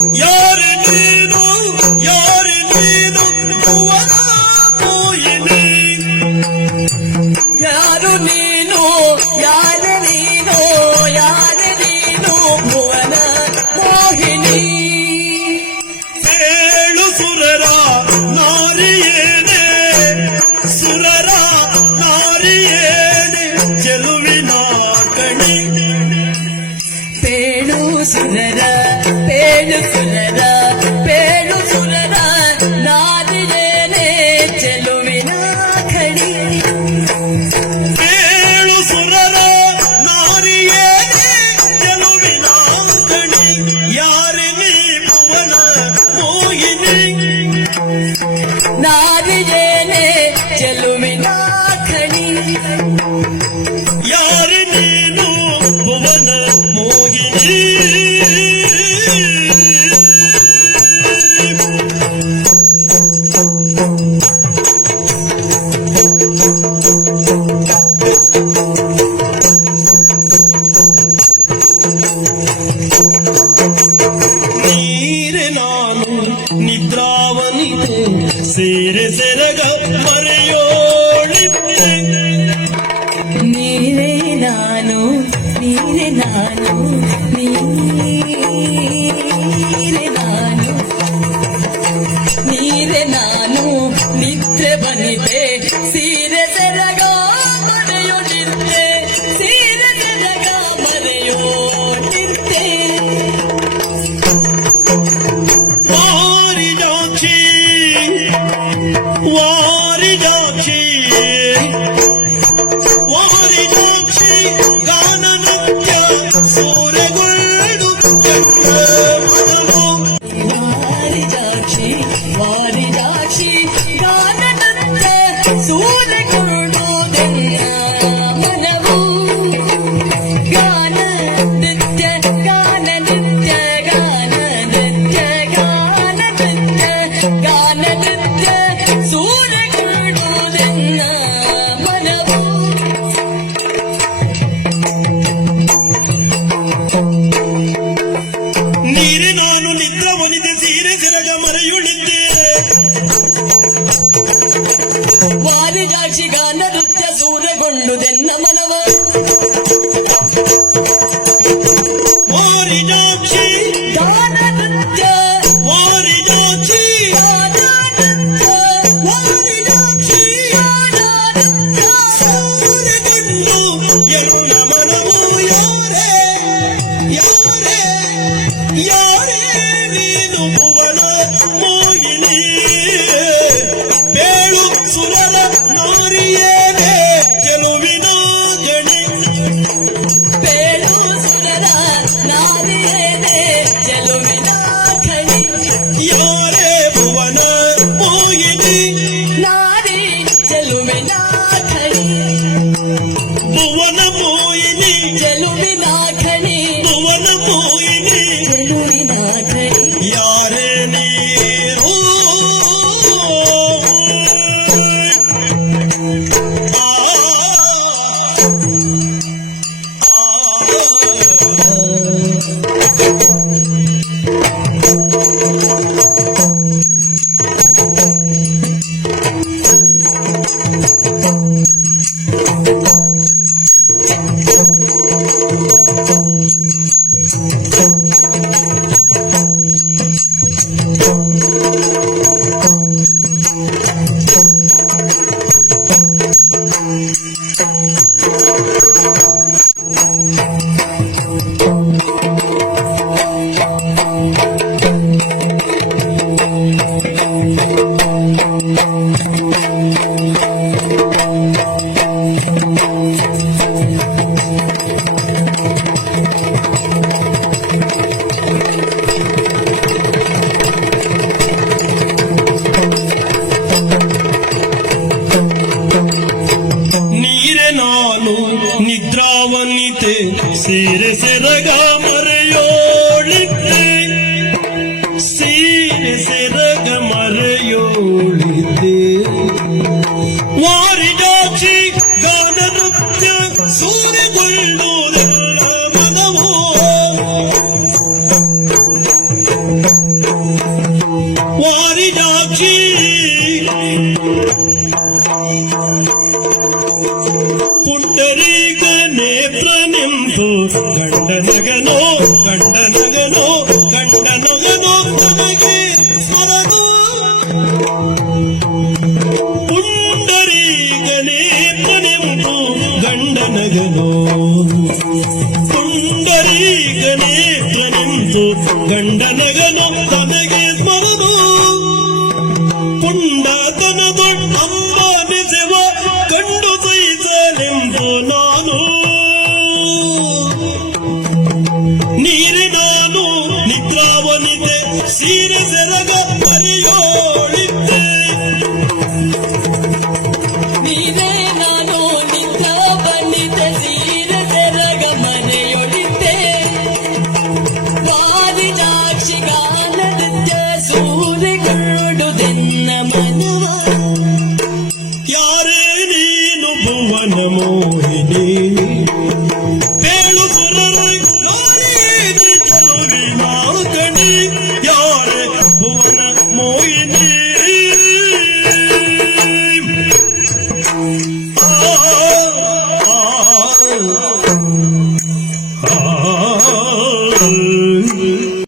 ಯಾರು ನೀನು ಭುವನ ಮೋಹಿನಿ. ಯಾರು ನೀನು ಯಾರು ನೀನು ಭುವನ ಮೋಹಿನಿ. ಹೇಳು ಸುರರ ನಾರಿಯೇನೆ ಸುರರ ನಾರಿಯೇನೆ ಚೆಲುವಿನ ಕಣಿ. ಪೇಳು ಸುರರ ನಾರಿಯೇನೆ ಚೆಲುವಿನ ಖಡಿ. ಹೇಳು ಸುರರ ನಾರಿಯೇನೆ ಚೆಲುವಿನ ಕಣಿ. ಯಾರು ನೀ ಭುವನ ಮೋಹಿನಿ. ನಾರಿಯೇನೆ ಚೆಲುವಿನ ಖಡಿ. ಯಾರು ನೀನು ಭುವನ ಮೋಹಿನಿ. ನೀರೆ ನಾನು ನಿದ್ರಾವನಿತೆ ಸೇರೆ ಸೆರಗ ಮರೆಯೋಳಿದ್ದೆ. ನೀರೇ ನಾನು ನೀರೇ ನಾನು ನಿದ್ರೆ ಬನಿದೆ ಸೀರೆ ಸೆರಗ ಮರೆಯೋಳಿದ್ದೆ. ಸೀರೆ ಸೆರಗ ಮರೆಯೋಳಿದ್ದೆ. ವಾರಿಜಾಕ್ಷಿ ವಾರಿಜಾಕ್ಷಿ ವಾರಿಜಾಕ್ಷಿ ಗಾನ ನೃತ್ಯ ಸೂರೆಗೊಳ್ಳು ಚಂದ್ರಮನವು. ವಾರಿಜಾಕ್ಷಿ ಗಾನ ನೃತ್ಯ ಸೂರೆಗೊಳ್ಳುವುದೆನ್ನ ಮನವು. ಗಾನ ನೃತ್ಯ ಸೂರೆಗೊಳ್ಳುವುದೆನ್ನ ಮನವು. ನೀರೆ ನಾನು ನಿದ್ರವನಿದೆ ಸೀರೆ ಸೆರಗ ಮರೆಯುಳಿದ್ದೆ. ವಾರಿಜಾಕ್ಷಿ ಗಾನ ನೃತ್ಯ ಸೂರೆಗೊಳ್ಳುವುದೆನ್ನ ಮನವ. ವಾರಿಜಾಕ್ಷಿ ಗಾನ ನೃತ್ಯ ವಾರಿಜಾಕ್ಷಿ ವಾರಿಜಾಕ್ಷಿ ಸೂರೆಗೊಂಡು ಎನ್ನ ಮನವು. ಯಾರೇ ನೀನು ಭುವನ ಮೋಹಿನಿ. ಬೇಳು ಸುರರ ನಾರಿಯೇನೆ ಚೆಲುವಿನ ಗಣಿ. ಪೇಳು ಸುರರ ನಾರಿಯೇನೆ ಚೆಲುವಿನ ಖಡಿ. ಯಾರೇ ಭುವನ ಮೋಹಿನಿ. ನಾರಿ ಚೆಲುವಿನ ಖಡಿ. ಭುವನ ಮೋಹಿನಿ ಚೆಲುವಿನ ಖಡಿ. ಭುವನ ಮೋಹಿನಿ. ಚೆಲುವಿನ ಖಡಿ. ಯಾರೇ ನೀರು ನಿದ್ರಾವನಿತೆ ಸೀರೆ ಸೆರಗ ಮರೆಯೋಳಿದ್ದೆ. ಸೀರೆ ಸೆರಗ ಮರೆಯೋಳಿದ್ದೆ. ವಾರಿಜಾಕ್ಷಿ ಗಾನ ನೃತ್ಯ ಸೂರೆಗೊಳ್ಳುವುದೆಲ್ಲ ಮನವೋ. ಜಗನು ತನಗೆ ಸ್ಮರಣ ಪುಂಡತನದೊಳ್ ಅಂಬಾನಿಸುವ ಕಂಡು ಸಹಿಸಲೆಂದು ನಾನು ನೀರೆ ನಾನು ನಿದ್ರಾವನಿದೆ ಸೀರೆ ಸೆರಗ ಮರೆಯೋಳಿದ್ದೆ ನೀನೇ ನಾನು ನಿಂತ ಬಂದಿದ್ದೆ ಸೀರೆ ಸೆರಗ ಮನೆಯೊಳಿದ್ದೆ ವಾದಿಜಾಕ್ಷಿ ಗಾನದಿದ್ದ ಸೂರೆಗೊಳ್ಳುದೆನ್ನ ಮನವ ಯಾರೇ ನೀನು ಭುವನ ಮೋಹಿನಿ ಬೇಳು ಸುರರು ನಾರೀ ಚೆಲುವಿನ ಕಣಿ